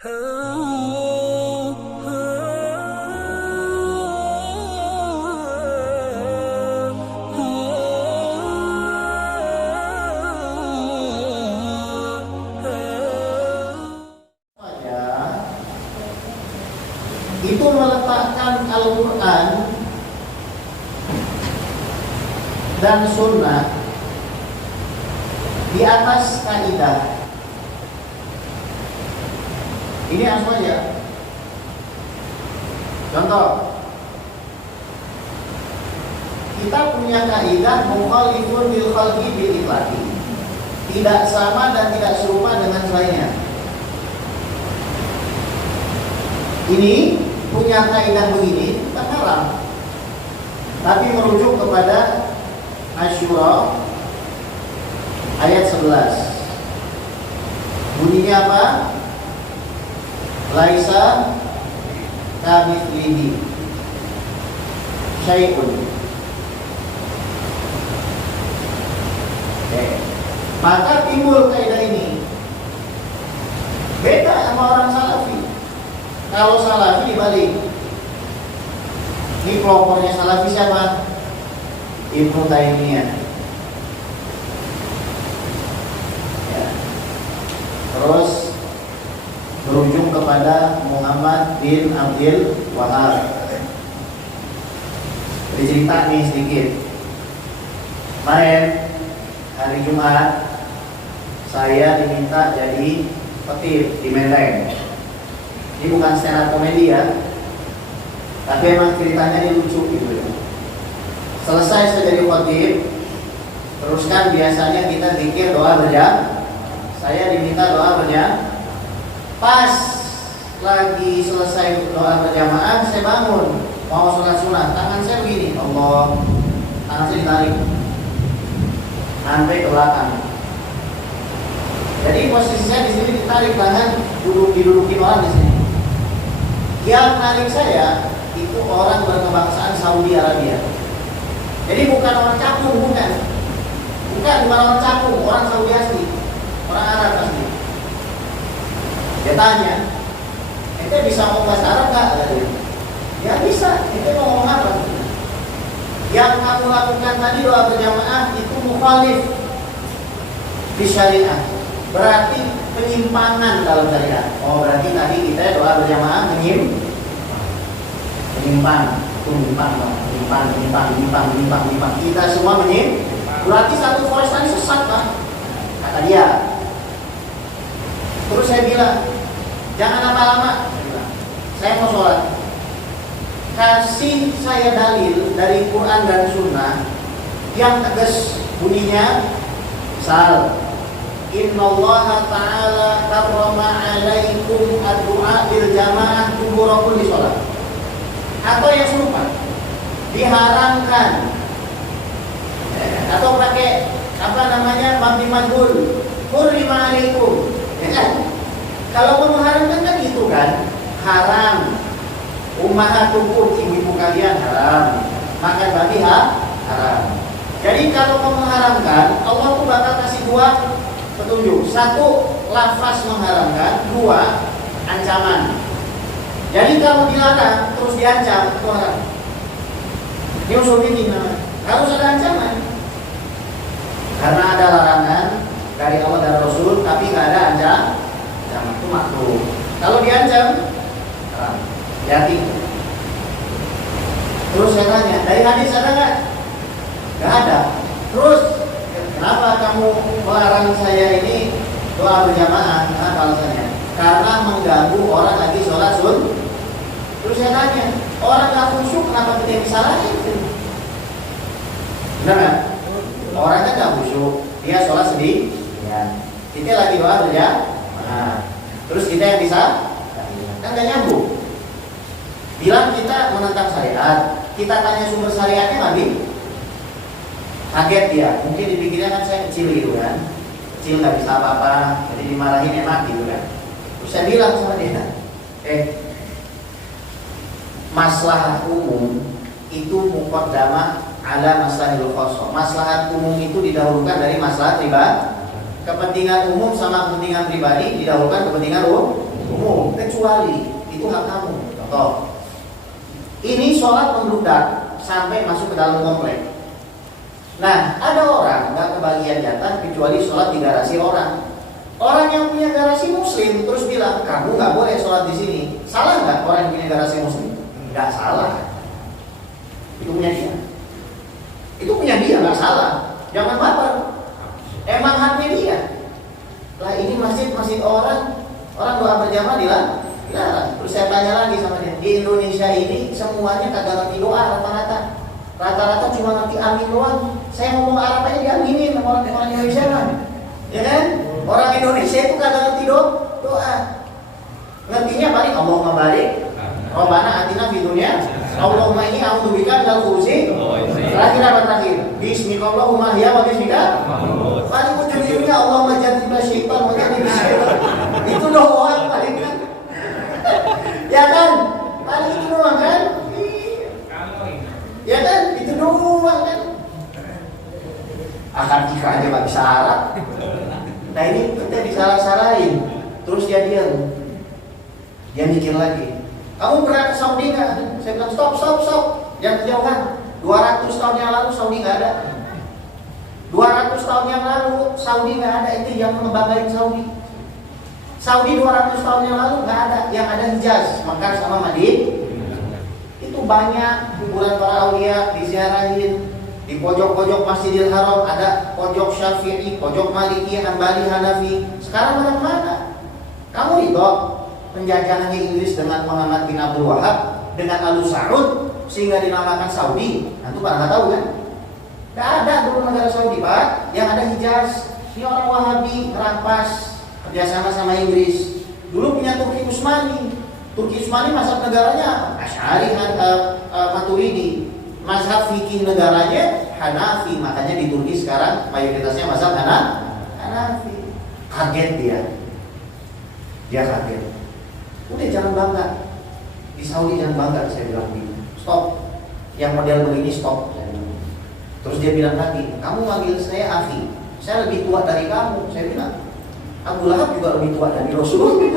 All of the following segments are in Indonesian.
Itu meletakkan Al-Quran dan Sunnah di atas kaidah. Ini langsung aja. Contoh, kita punya kaidah mukhalifun bil khalqi bil itlaqi, tidak sama dan tidak serupa dengan selainnya. Ini punya kaidah begini bukan haram, tapi merujuk kepada Asy-Syura ayat 11. Bunyinya apa? Laisa kamitslihi syai'un. Maka timbul kaidah ini. Beda sama orang Salafi. Kalau Salafi dibalik. Ini pelopornya Salafi siapa? Ibnu Taimiyah. Ya. Terus berujung kepada Muhammad bin Abdul Wahab. Cerita nih sedikit. Kemarin hari Jumat saya diminta jadi khatib di Menteng. Ini bukan stand up komedi ya, tapi emang ceritanya ini lucu gitu ya. Selesai saya jadi khatib, terus kan biasanya kita zikir doa berjamaah. Saya diminta doa berjamaah. Pas lagi selesai doa berjamaah, saya bangun mau sholat sunat, tangan saya begini, Allah, tangan saya ditarik sampai ke belakang. Jadi posisi saya di sini ditarik, tangan didudukin orang di sini. Yang menarik saya itu orang berkebangsaan Saudi Arabia. Jadi bukan orang cakung, bukan orang cakung, orang Saudi asli, orang Arab asli. Dia tanya, ente bisa ngomong bahasa Arab nggak? Ya bisa, ente mau ngomong apa? Yang kamu lakukan tadi doa berjamaah itu mukhalif di syariah, berarti penyimpangan dalam syariat. Oh berarti tadi kita doa berjamaah menyimpang. Kita semua menyimpang. Berarti satu voice tadi sesat kan? Kata dia. Terus saya bilang, jangan lama-lama. Saya mau sholat. Kasih saya dalil dari Quran dan Sunnah yang tegas bunyinya. Misal, Innallaha ta'ala karrama alaikum ad-du'a bil jamaah kuburakun di sholat. Atau yang serupa, diharamkan. Atau pakai apa namanya mabni majhul, hurrima alaikum. Ya kan? Kalau mau mengharamkan kan gitu kan, haram. Ummahatukum, ibu-ibu kalian haram, makan babi haram. Jadi kalau mau mengharamkan, Allah tuh bakal kasih dua petunjuk. Satu, lafaz mengharamkan. Dua, ancaman. Jadi kalau dilarang terus diancam, itu haram. Ini usul fikih namanya. Harus ada ancaman. Karena ada larangan dari Allah dan Rasul, tapi nggak ada ancaman, itu makruh. Kalau diancam, haram. Hati. Terus saya tanya, dari hadis ada nggak? Nggak ada. Terus kenapa kamu melarang saya ini doa berjamaah? Kenapa alasannya? Karena mengganggu orang lagi sholat sun. Terus saya tanya, orang nggak khusyuk kenapa kita yang disalahin? Benar nggak? Orang kan nggak khusyuk, dia sholat sedih. Ya. Kita lagi doa berjamaah. Terus kita yang bisa, kan nggak nyambung. Bilang kita menentang syariat, kita tanya sumber syariatnya Nabi. Kaget dia, mungkin dipikirnya kan saya kecil gitu kan, kecil nggak bisa apa-apa, jadi dimarahin enak gitu kan. Terus saya bilang sama dia, maslahat umum itu muqaddamah ala maslahil khosso. Maslahat umum itu didahulukan dari maslahat pribadi. Kepentingan umum sama kepentingan pribadi didahulukan kepentingan umum. kecuali itu hak kamu. Contoh, ini sholat membludak sampai masuk ke dalam komplek. Nah, ada orang nggak kebagian jatah kecuali sholat di garasi orang. Orang yang punya garasi muslim terus bilang kamu nggak boleh sholat di sini. Salah nggak orang yang punya garasi muslim? Nggak salah. Itu punya dia. Itu punya dia, nggak salah. Jangan baper. Emang haknya dia. Lah ini masjid orang doa berjamaah dilarang. Terus saya tanya lagi sama dia, di Indonesia ini semuanya kagak ngerti doa rata-rata. Rata-rata cuma ngerti amin doang. Saya ngomong Arab aja diaminin sama orang Indonesia kan. Ya kan? Orang Indonesia itu kagak ngerti doa. Ngertinya paling Allahumma barik, Rabbana atina fid dunya, Allahumma inni a'udzubika minal khubuthi. Terakhir apa terakhir? Bismillahirrahmanirrahim ya wa bismika. Paling ujung-ujungnya Allahumma jannibna syaitan wa jannibna syaitan. Itu doang paling kan. Ya kan? Paling itu doang kan? Ya kan? Itu doang kan? Akan jika aja nggak bisa Arab. Nah ini kita disalah-salahin. Terus dia diam. Dia mikir lagi. Kamu pernah ke Saudi nggak? Saya bilang stop. Jangan kejauhan. 200 tahun yang lalu Saudi nggak ada. 200 tahun yang lalu Saudi nggak ada. Itu yang ngebanggain Saudi. Saudi 200 tahun yang lalu nggak ada. Yang ada Hijaz, Mekah sama Madinah. Itu banyak kuburan para aulia diziarahin. Di pojok-pojok Masjidil Haram ada pojok Syafi'i, pojok Maliki, Hambali, Hanafi. Sekarang mana? Kamu itu penjajahannya Inggris dengan Muhammad bin Abdul Wahab dengan Al Saud sehingga dinamakan Saudi. Nah, itu pada nggak tahu kan? Nggak ada dulu negara Saudi Pak. Yang ada Hijaz. Ini orang Wahabi merampas kerjasama sama Inggris. Dulu punya Turki Utsmani. Turki Utsmani mazhab negaranya Asy'ari, Maturidi. Mazhab fikih negaranya Hanafi. Makanya di Turki sekarang mayoritasnya mazhab Hanafi. Kaget dia kaget. Udah jangan bangga di Saudi, jangan bangga. Saya bilang begini, stop. Yang model begini stop. Terus dia bilang lagi, kamu manggil saya Akhi, saya lebih tua dari kamu. Saya bilang Abu Lahab juga lebih tua dari Rasul.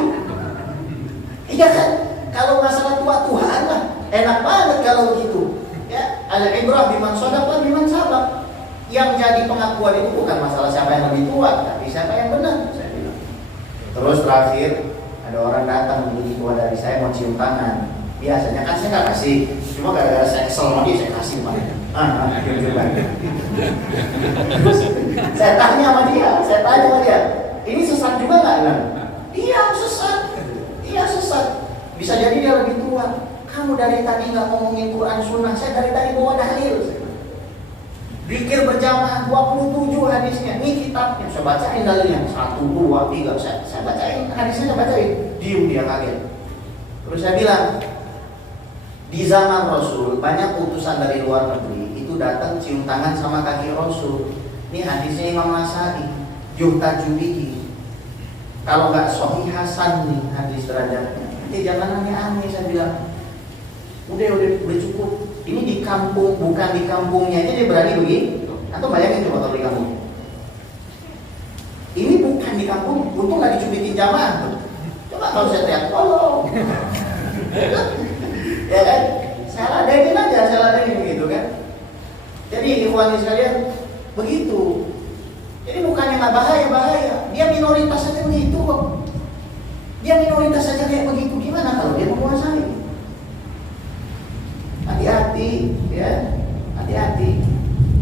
Iya kan? Kalau masalah tua-tuaan lah enak banget kalau begitu. Ya, al-ibrah biman shadaq biman sabaq. Yang jadi pengakuan itu bukan masalah siapa yang lebih tua, tapi siapa yang benar. Saya bilang. Terus terakhir ada orang datang lebih tua dari saya mau cium tangan. Biasanya kan saya nggak kasih, cuma gara-gara saya kesel sama dia saya kasih Pak. Saya tanya sama dia, ini sesat juga nggak? Iya sesat. Bisa jadi dia lebih tua. Kamu dari tadi nggak ngomongin Quran Sunnah, saya dari tadi bawa dalil. Zikir berjamaah 27 hadisnya, ini kitabnya, saya bacain dalilnya 1, 2, 3, saya bacain hadisnya, saya bacain. Diam dia kaget. Terus saya bilang, di zaman Rasul banyak utusan dari luar negeri itu datang cium tangan sama kaki Rasul. Ini hadisnya Imam Nasai, yuhtaju bihi. Kalau nggak sahih hasan nih hadis derajatnya. Nanti jangan aneh-aneh, saya bilang. Udah cukup. Ini di kampung, bukan di kampungnya aja dia berani begini. Atau bayangin coba kalau di kampung. Ini bukan di kampung, untung nggak dicubitin jamaah. Coba kalau saya teriak, tolong. Ya kan? Saya ladenin begitu kan. Jadi ikhwani sekalian, begitu. Jadi bukannya nggak bahaya. Dia minoritas saja begitu kok. Dia minoritas saja kayak begitu, gimana kalau dia menguasai? Hati-hati, ya, hati-hati.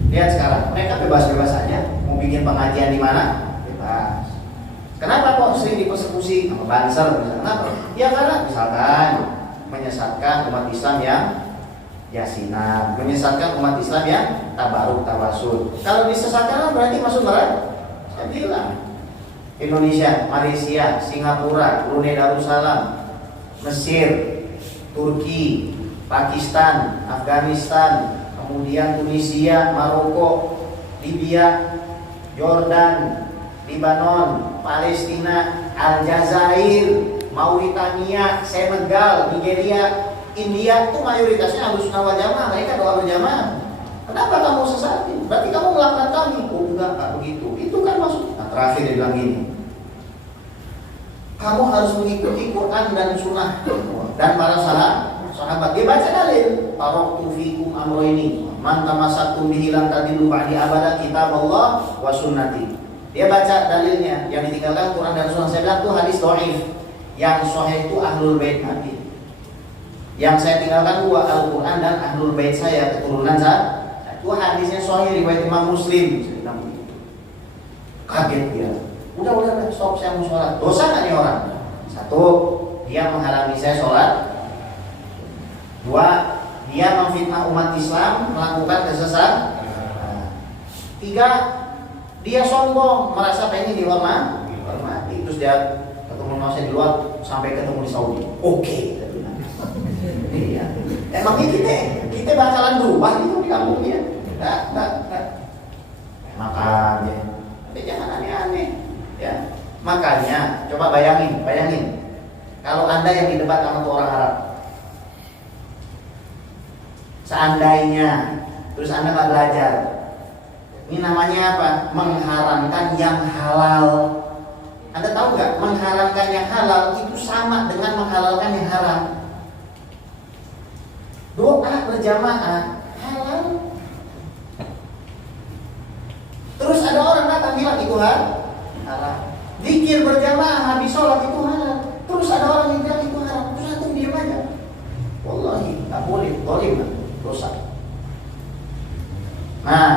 Lihat sekarang, mereka bebas-bebas saja. Mau bikin pengajian di mana? Bebas. Kenapa kok sering dipersekusi sama Banser? Kenapa? Ya karena misalkan menyesatkan umat Islam yang yasinan, menyesatkan umat Islam yang tabaruk, tawasul. Kalau disesatkan berarti masuk neraka. Saya bilang, Indonesia, Malaysia, Singapura, Brunei Darussalam, Mesir, Turki, Pakistan, Afghanistan, kemudian Tunisia, Maroko, Libya, Jordan, Lebanon, Palestina, Aljazair, Mauritania, Senegal, Nigeria, India itu mayoritasnya Ahlussunnah wal Jamaah, mereka doa berjamaah. Kenapa kamu sesatin? Berarti kamu melakukan kami. Oh enggak begitu. Itu kan masuk. Nah, terakhir dia bilang gini. Kamu harus mengikuti Quran dan Sunnah dan para sahabat. Dia baca dalil. Taraktu fikum amroini man tamassaktum bihi lan tadillu ba'di abada, kitab Allah wa sunnati. Dia baca dalilnya, yang ditinggalkan Quran dan Sunnah. Saya bilang itu hadis dhaif. Yang sahih itu Ahlul Bait Nabi. Yang saya tinggalkan dua Al-Quran dan Ahlul Bait saya, keturunan saya. Itu hadisnya sahih riwayat Imam Muslim. Saya bilang begitu. Kaget dia. Udah stop, saya mau sholat. Dosa nggak nih orang? Satu, dia menghalangi saya sholat. Dua, dia memfitnah umat Islam, melakukan kesesatan. Tiga, dia sombong, merasa pengen dihormati. Terus dia ketemu sama saya di luar, sampai ketemu di Saudi. Oke. Iya. Emangnya kita bakalan berubah itu di kampungnya? Enggak. Makanya, tapi jangan aneh-aneh. Ya, makanya coba bayangin. Kalau Anda yang didebat sama tuh orang Arab, seandainya terus Anda nggak belajar, ini namanya apa? Mengharamkan yang halal. Anda tahu nggak? Mengharamkan yang halal itu sama dengan menghalalkan yang haram. Doa berjamaah halal. Terus ada orang datang bilang itu halal. Zikir berjamaah habis sholat itu halal. Terus ada orang yang bilang itu haram. Terus antum diam aja. Wallahi tak boleh, zalim, dosa. Nah,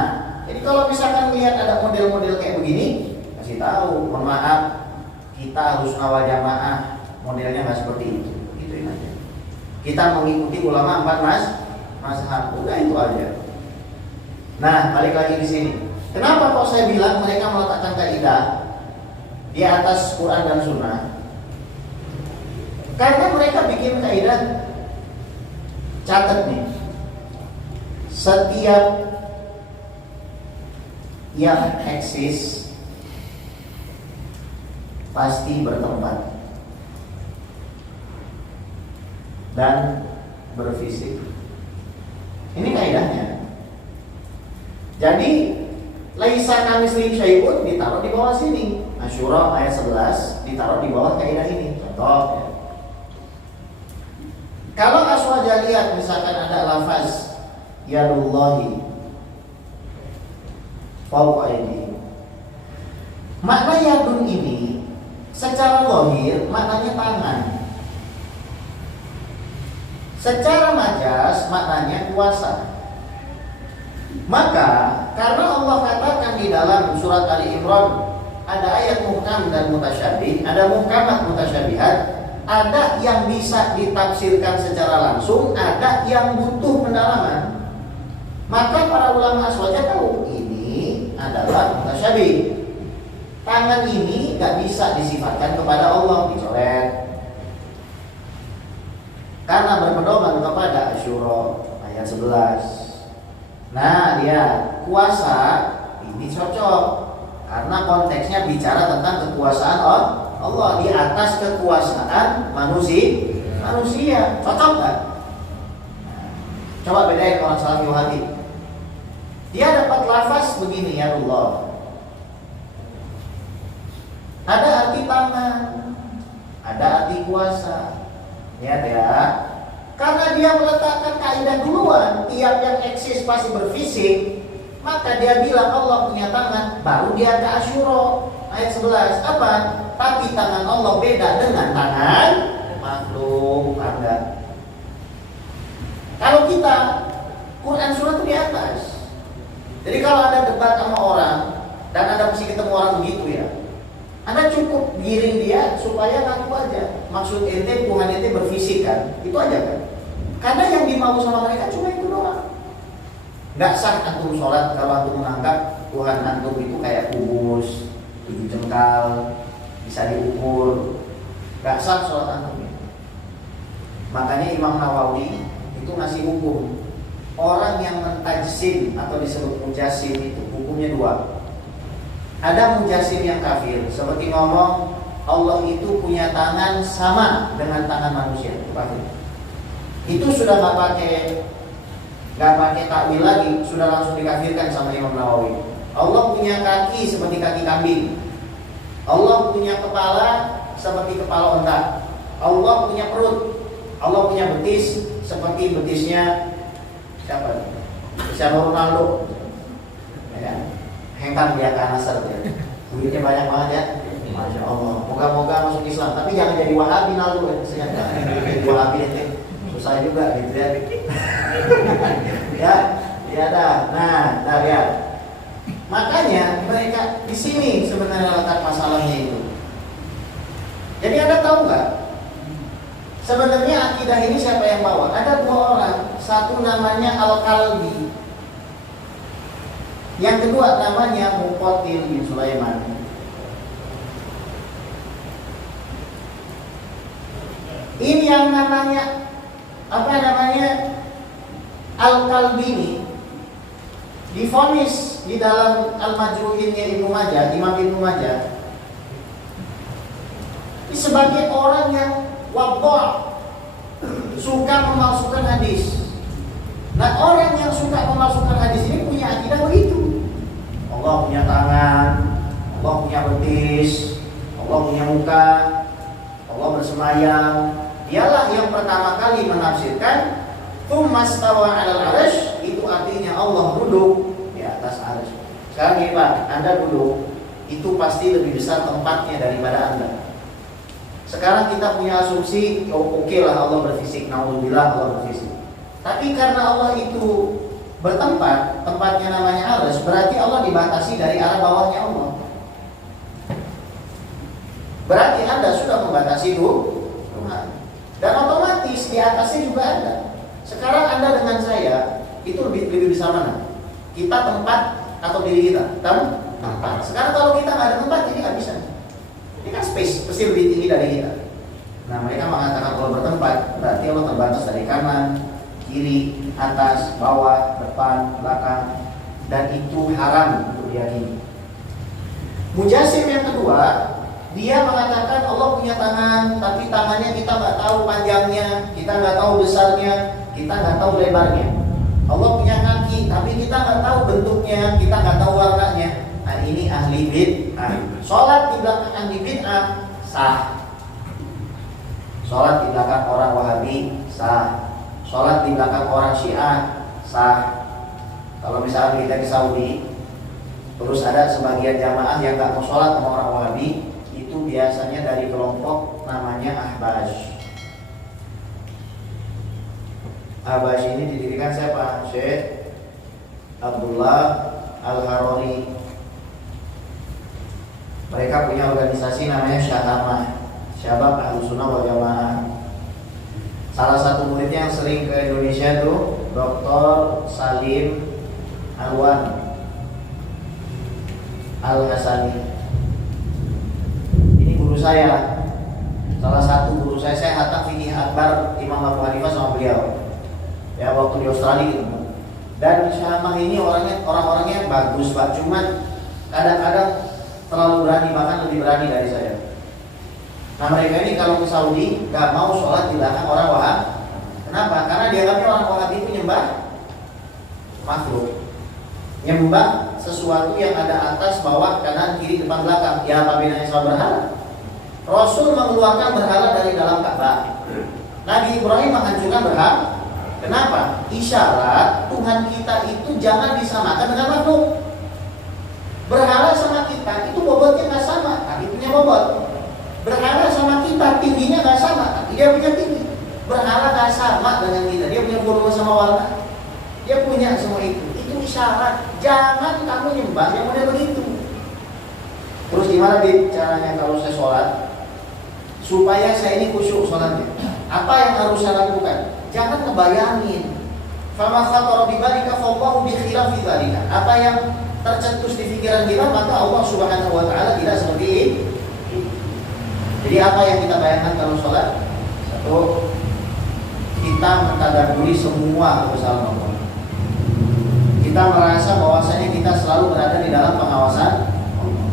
jadi kalau misalkan lihat ada model-model kayak begini, kasih tahu, mohon maaf, kita harus ngawal jamaah, modelnya nggak seperti itu. Gituin aja. Kita mengikuti ulama 4 mazhab, udah itu aja. Nah, balik lagi di sini. Kenapa kok saya bilang mereka meletakkan kaidah di atas Quran dan Sunnah? Karena mereka bikin kaidah, catat nih, setiap yang eksis pasti bertempat dan berfisik. Ini kaidahnya. Jadi laisa kamitslihi syai'un ditaruh di bawah sini. Asyura ayat 11 ditaruh di bawah kaidah ini. Contoh ya. Kalau aswaja lihat misalkan ada lafaz yadullahi fawqa aydihim. Makna yadun ini secara zahir maknanya tangan. Secara majas maknanya kuasa. Maka karena Allah katakan di dalam surat Ali Imran ada ayat muhkam dan mutasyabih, ada muhkamat mutasyabihat, ada yang bisa ditafsirkan secara langsung, ada yang butuh pendalaman. Maka para ulama aswaja tahu ini adalah mutasyabih. Tangan ini gak bisa disifatkan kepada Allah, dicoret. Karena berpedoman kepada Asyura ayat 11. Nah, dia kuasa ini cocok karena konteksnya bicara tentang kekuasaan Allah di atas kekuasaan manusia. Cocok nggak? Coba bedain orang Salafi Wahabi. Dia dapat lafaz begini, ya Allah. Ada arti tangan, ada arti kuasa. Lihat ya. Karena dia meletakkan kaidah duluan, tiap yang eksis pasti berfisik, maka dia bilang Allah punya tangan, baru dia ada Asyura ayat 11. Apa? Tapi tangan Allah beda dengan tangan makhluk. Enggak. Kalau kita Quran Sunnah itu di atas. Jadi kalau ada debat sama orang dan Anda mesti ketemu orang begitu ya, Anda cukup giring dia supaya ngaku aja. Maksud ente, Tuhan ente berfisik kan? Itu aja kan? Karena yang dimau sama mereka cuma itu doang. Gak sah antum sholat kalau antum menganggap Tuhan antum itu kayak kubus 7 jengkal, bisa diukur. Gak sah sholat antum. Makanya Imam Nawawi itu ngasih hukum. Orang yang mentajsim atau disebut mujasim itu hukumnya 2. Ada mujasim yang kafir, seperti ngomong Allah itu punya tangan sama dengan tangan manusia, itu kafir. Itu sudah nggak pakai takwil lagi, sudah langsung dikafirkan sama Imam Nawawi. Allah punya kaki seperti kaki kambing. Allah punya kepala seperti kepala unta. Allah punya perut, Allah punya betis seperti betisnya siapa? Cristiano Ronaldo. Ya, hengkang dia ke Nasr ya. Duitnya banyak banget ya. Masya Allah. Moga-moga masuk Islam. Tapi jangan jadi Wahabi Naldo ya. Jadi Wahabi itu susah juga gitu ya. Ya dah. Nah, lihat. Makanya mereka di sini sebenarnya letak masalahnya itu. Jadi Anda tahu nggak? Sebenarnya akidah ini siapa yang bawa? Ada dua orang. Satu namanya Al-Kalbi. Yang kedua namanya Muqatil bin Sulaiman. Ini yang namanya Al-Kalbi ini divonis di dalam Al-Majruhinnya Ibnu Majah, Imam Ibnu Majah, ini sebagai orang yang wadha', suka memalsukan hadis. Nah, orang yang suka memalsukan hadis ini punya akidah begitu. Allah punya tangan, Allah punya betis, Allah punya muka, Allah bersemayam. Dialah yang pertama kali menafsirkan tsumma stawa 'alal 'arsy, itu artinya Allah duduk di atas 'arsy. Sekarang gini Pak, Anda duduk, itu pasti lebih besar tempatnya daripada Anda. Sekarang kita punya asumsi, oke lah Allah berfisik, naudzubillah Allah berfisik. Tapi karena Allah itu bertempat, tempatnya namanya 'arsy, berarti Allah dibatasi dari arah bawahnya Allah. Berarti Anda sudah membatasi Tuhan. Dan otomatis di atasnya juga ada. Sekarang Anda dengan saya itu lebih besar mana? Kita tempat atau diri kita? Tempat. Sekarang kalau kita nggak ada tempat, ini nggak bisa. Ini kan space, pasti lebih tinggi dari kita. Nah, mereka mengatakan kalau bertempat berarti Allah terbatas dari kanan, kiri, atas, bawah, depan, belakang, dan itu haram untuk diyakini. Mujassim yang kedua, dia mengatakan Allah punya tangan, tapi tangannya kita nggak tahu panjangnya, kita nggak tahu besarnya, kita nggak tahu lebarnya. Allah punya kaki, tapi kita nggak tahu bentuknya, kita nggak tahu warnanya. Nah, ini ahli bid'ah. Sholat di belakang ahli bid'ah sah. Sholat di belakang orang Wahabi sah. Sholat di belakang orang Syiah sah. Kalau misalnya kita di Saudi, terus ada sebagian jamaah yang nggak mau sholat sama orang Wahabi, itu biasanya dari kelompok namanya Ahbash. Ahbash ini didirikan siapa? Syekh Abdullah Al-Harari. Mereka punya organisasi namanya Syahamah, Syabab Ahlussunnah wal Jamaah. Salah satu muridnya yang sering ke Indonesia tuh Dr. Salim Alwan Al-Hasani. Guru saya, salah satu guru saya hatam fikih akbar Imam Abu Hanifah sama beliau. Ya, waktu di Australia gitu. Dan Syamah ini orang-orangnya bagus Pak, cuman kadang-kadang terlalu berani, bahkan lebih berani dari saya. Nah, mereka ini kalau ke Saudi gak mau sholat di belakang orang Wahabi. Kenapa? Karena dianggapnya orang Wahabi itu nyembah makhluk, nyembah sesuatu yang ada atas, bawah, kanan, kiri, depan, belakang. Ya, apa bedanya sama berhala? Rasul mengeluarkan berhala dari dalam Ka'bah. Nabi Ibrahim menghancurkan berhala. Kenapa? Isyarat Tuhan kita itu jangan disamakan dengan makhluk. Berhala sama kita itu bobotnya nggak sama, tapi punya bobot. Berhala sama kita tingginya nggak sama, tapi dia punya tinggi. Berhala nggak sama dengan kita, dia punya volume sama warna. Dia punya semua itu. Itu isyarat. Jangan kamu nyembah yang model begitu. Terus gimana caranya kalau saya sholat supaya saya ini khusyuk sholatnya? Apa yang harus saya lakukan? Jangan ngebayangin. Fama khatara bi balika fallahu bi khilafi dzalika. Apa yang tercetus di pikiran kita, maka Allah Subhanahu wa taala tidak seperti ini. Jadi apa yang kita bayangkan kalau sholat? Satu, kita mentadabburi semua kebesaran Allah. Kita merasa bahwasanya kita selalu berada di dalam pengawasan Allah.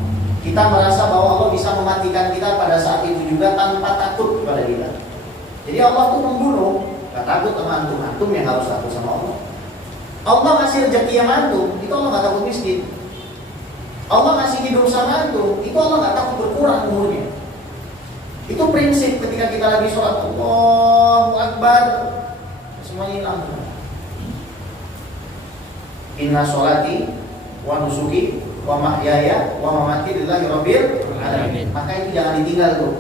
Kita merasa bahwa Allah bisa mematikan kita pada saat itu juga tanpa takut kepada kita. Jadi Allah itu membunuh, gak takut sama antum, antum yang harus takut sama Allah. Allah ngasih rezeki yang antum, itu Allah gak takut miskin. Allah ngasih hidup sama antum, itu Allah gak takut berkurang umurnya. Itu prinsip ketika kita lagi sholat, Allahu Akbar, semuanya hilang. Inna sholati wa nusuki wa mahyaya wa mamati lillahi rabbil alamin. Maka itu jangan ditinggal tuh.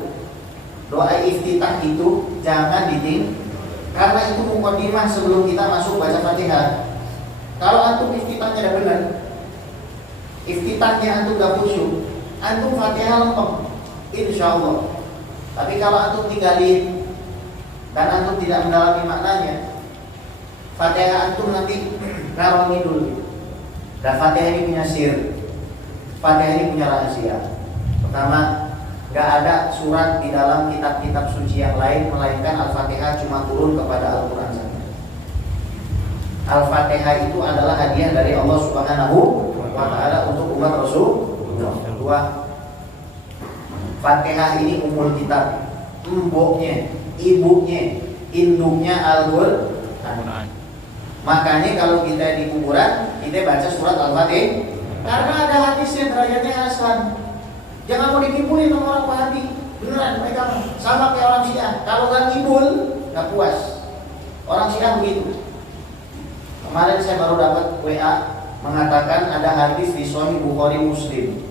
Doa iftitah itu jangan ditinggal, karena itu mukadimah sebelum kita masuk baca Fatihah. Kalau antum iftitahnya udah benar, iftitahnya antum gak khusyuk, antum Fatihah lempem, insya Allah. Tapi kalau antum tinggalin dan antum tidak mendalami maknanya, Fatihah antum nanti ngarang ngidul. Dan Fatihah ini punya sir, Fatihah ini punya rahasia. Pertama, gak ada surat di dalam kitab-kitab suci yang lain melainkan Al-Fatihah cuma turun kepada Al-Quran saja. Al-Fatihah itu adalah hadiah dari Allah Subhanahu wa Ta'ala untuk umat Rasulullah. Kedua, Fatihah ini umul kitab, mboknya, ibunya, induknya Al-Quran. Makanya kalau kita di kuburan, kita baca surat Al-Fatihah, karena ada hadisnya derajatnya hasan. Jangan mau ditimpulin sama orang Wahabi. Beneran mereka sama kayak orang Syiah. Kalau nggak ngibul, nggak puas. Orang Syiah begitu. Kemarin saya baru dapat WA mengatakan ada hadis di Sahih Bukhari Muslim.